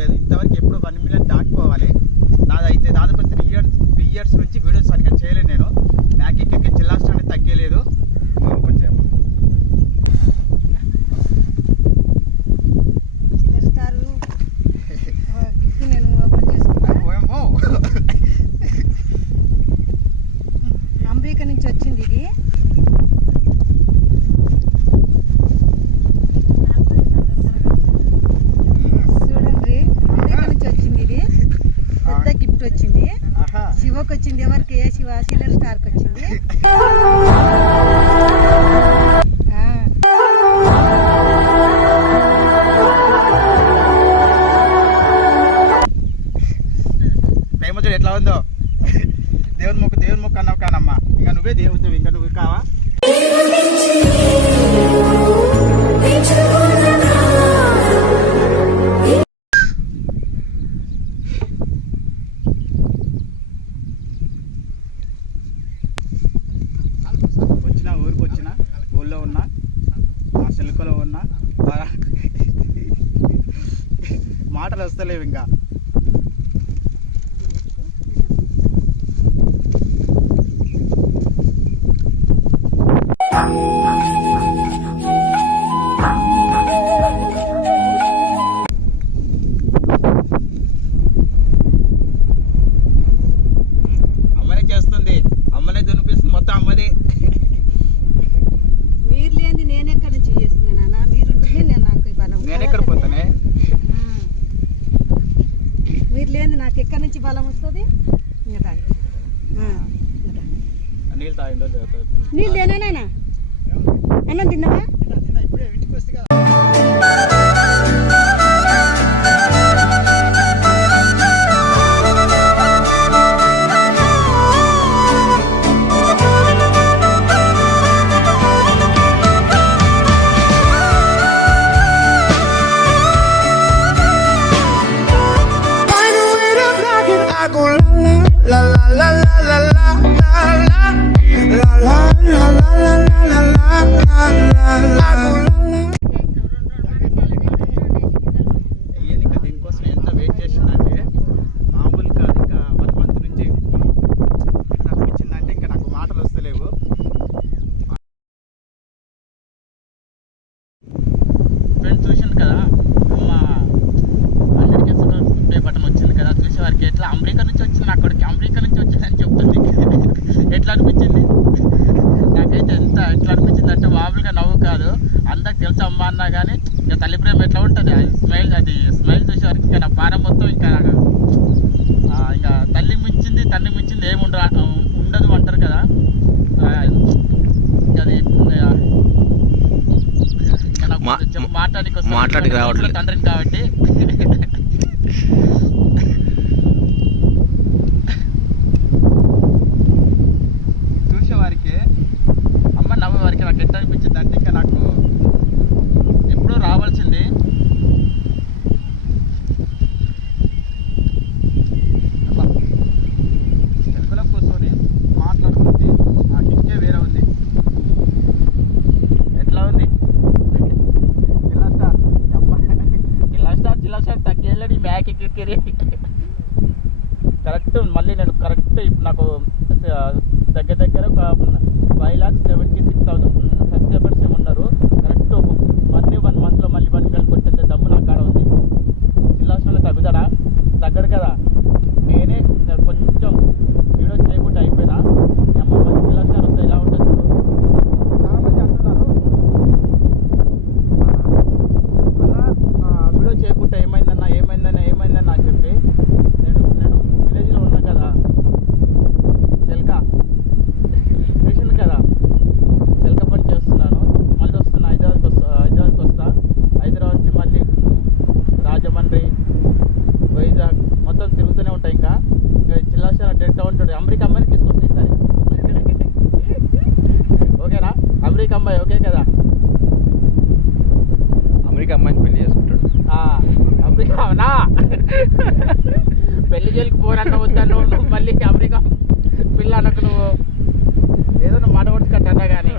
లేదు ఇంతవరకు. ఎప్పుడు 1 మిలియన్ దాటిపోవాలి. నాదైతే దాదాపు 3 ఇయర్స్ నుంచి వీడియోస్ సరిగ్గా చేయలేదు నేను. నాకు ఎక్కడికి జిల్లా స్టాండ్ తగ్గలేదు. ఓపెన్ చేయమ్మా. అమెరికా నుంచి వచ్చింది ఇది. చూడండి, అమెరికా నుంచి వచ్చింది ఇది. పెద్ద గిఫ్ట్ వచ్చింది. శివకి వచ్చింది. ఎవరికి? ఏ శివ? సిల్వర్ స్టార్కి వచ్చింది. ప్రేమ చూడు ఎట్లా ఉందో. దేవుని మొక్క అన్నావు కానమ్మా. ఇంకా నువ్వే దేవుతావు. ఇంకా నువ్వు కావా? ఊరికి వచ్చిన ఊళ్ళో ఉన్నా, మా చెలుకలో ఉన్నా, మాటలు వస్తలేవు ఇంకా. అమ్మనే చేస్తుంది, అమ్మనే దునిపిస్తుంది, మొత్తం అమ్మదే. మీరు లేని నేను ఎక్కడి నుంచి చేస్తున్నానా? మీరు నేను నాకు బలం. నేను ఎక్కడ పోతానే? మీరు లేని నాకు ఎక్కడి నుంచి బలం వస్తుంది? నీళ్ళు తాగిందో నీళ్ళు లేనా? అన్నం తిన్నావా? ఇప్పుడే ఇంటికి వస్తే కదా. దీనికోసం ఎంత వెయిట్ చేసిందంటే మామూలు కాదు. ఇంకా 1 మంత్ నుంచి అనిపించిందంటే ఇంకా నాకు మాటలు వస్తలేవు. ఫ్రెండ్స్ చూసింది కదా అమ్మ 100K ప్లే బటన్ వచ్చింది కదా. చూసే వారికి ఎట్లా అమెరికా నుంచి వచ్చింది, అక్కడికి అమెరికా నుంచి వచ్చిందని చెప్తుంది. ఎట్లా అనిపించింది? నాకైతే ఎట్లా అనిపించింది అంటే మామూలుగా నవ్వు కాదు. అందరికి తెలుసు అమ్మ అన్నా కానీ ఇంకా తల్లి ప్రేమ ఎట్లా ఉంటుంది, స్మైల్ చూసే వరకు ఇంకా నా పానం మొత్తం ఇంకా తల్లి మించింది తండ్రి మించింది ఏమి ఉండదు అంటారు కదా. అది మాట్లాడికి రావట్లేదు తండ్రిని కాబట్టి. చూసేవారికి అమ్మ నవ్వేవారికి నాకు ఎట్లా అనిపించింది అంటే ఇంకా నాకు ఎప్పుడూ రావాల్సింది. తెలుగులో కూర్చొని మాట్లాడుకుంటే నాకు ఇంకే వేరే ఉంది. ఎట్లా ఉంది జిల్లా స్టార్ తగ్గేళ్ళని మ్యాక్ ఎక్కిరి కరెక్ట్. మళ్ళీ నేను కరెక్ట్ ఇప్పుడు నాకు దగ్గర ఒక 5,76,000 సబ్స్క్రైబర్స్ ఏమున్నారు. కరెక్ట్ 1 మంత్లో మళ్ళీ 1 మిలియన్ కొట్టేంత దమ్ము నా కాడ ఉంది. జిల్లా స్టార్లో తగ్గడు కదా. నేనే కొంచెం వీడియోస్ చేయకుండా అయిపోయినా. అమ్మ జిల్లా స్టార్ వస్తే ఎలా ఉంటుంది చూడు. చాలామంది అంటున్నారు అలా వీడియో చేయకుండా ఏమైందన్నా అని చెప్పి. నేను విలేజ్లో ఉన్నా కదా, చెల్క చూసింది కదా, చెల్క పని చేస్తున్నాను. మళ్ళీ వస్తున్నా హైదరాబాద్కి వస్తా. హైదరాబాద్ నుంచి మళ్ళీ రాజమండ్రి, వైజాగ్ మొత్తం తిరుగుతూనే ఉంటాయి. ఇంకా జిల్లా స్టార్ డైరెక్ట్ ఉంటాడు. అమెరికా అమ్మాయిని తీసుకొస్తా ఈసారి. ఓకేనా? అమెరికా అమ్మాయి ఓకే కదా? అమెరికా అమ్మాయిని పెళ్లి చేసుకుంటాడు. అమెరికా అవునా? పెళ్లి జైలుకి పోనన్న వద్దాను నువ్వు మళ్ళీ అమెరికా పిల్ల అనకు. నువ్వు ఏదో మాట కొట్టుకుంటా కానీ